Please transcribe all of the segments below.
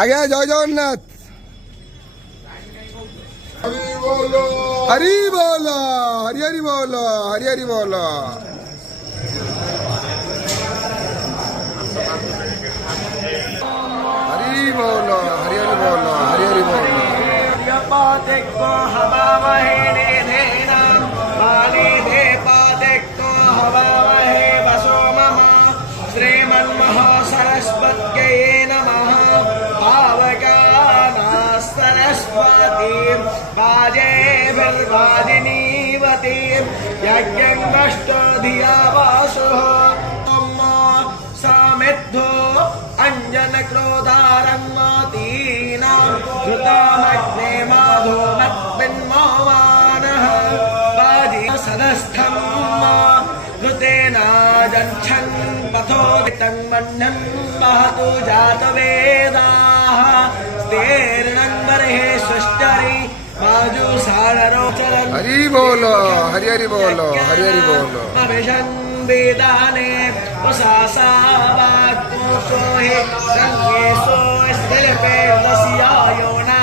আগে জয় জগন্নাথ। হরি বল, হরি হরি বল, হরি হরি বল। হরি বল, হরি হরি বল, হরি হরি বল। श्रीमन्महासरस्वत्यै नमः। पावकानास्तरस्वतीं वाजेभिर्वाजिनीवतीं यज्ञं नष्टो धिया वासुः। सामिद्धो अञ्जनक्रोधारङ्गतीनां धृतामग्ने माधो मत्पिन्मोमानः वाजी सदस्थं घृतेनाजच्छन् पथोदितं मन्यं महतु जातवेदाः स्तेर्णं बर्हे सुष्टरि बाजू साररोचरन्। हरि बोलो, हरि हरि बोलो, हरि हरि बोलो। वेदाने उसासावाक्कोशो हि रङ्गेशो स्थिरपे लस्यायोना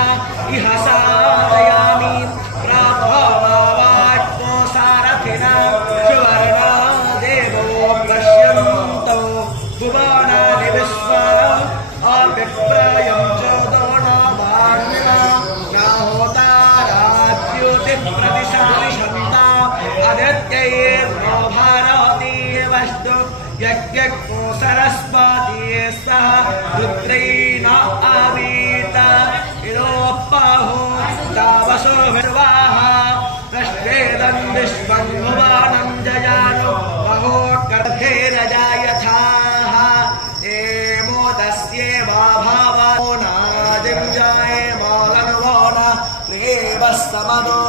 इह साधयामि प्राप्तवाक्को सारथिना सुवर्णा देवो पश्यन्तो भुवनानि विश्वा अभिप्रयं चोदोनाभान्विना नाहोताराद्युतिप्रदिशानि शन्ता अदित्यैर्नो भारती यज्ञो सरस्वती सह रुद्रेण आवीत इरोपाहो तावसो विश्वाहा प्रश्वेदं विश्वं भुवनं जयानो महोर्गर्भेरजायथाः एमो तस्येवा भावो नाजिञ्जाये मोलनुवो न प्रेमः समदो।